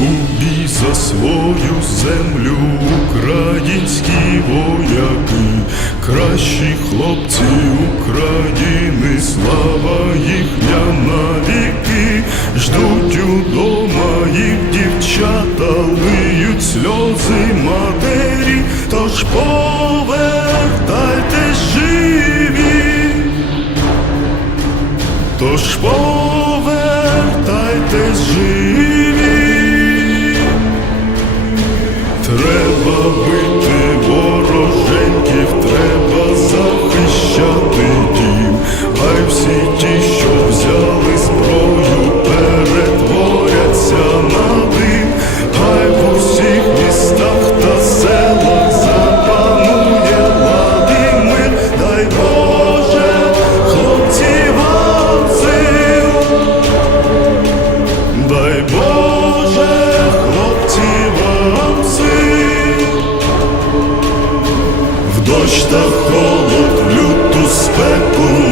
у за свою землю українські вояки, кращі хлопці України, слава їхня навіки, ждуть удома їх дівчата, лиють сльози матері, тож повертайте живі, тож повертайте живі. Всі ті, що взяли зброю, перетворяться на дим. Хай в усіх містах та селах запанує Владимир. Дай Боже, хлопці вам сил. Дай Боже, хлопці вам сил, в дощ та холод, в люту спеку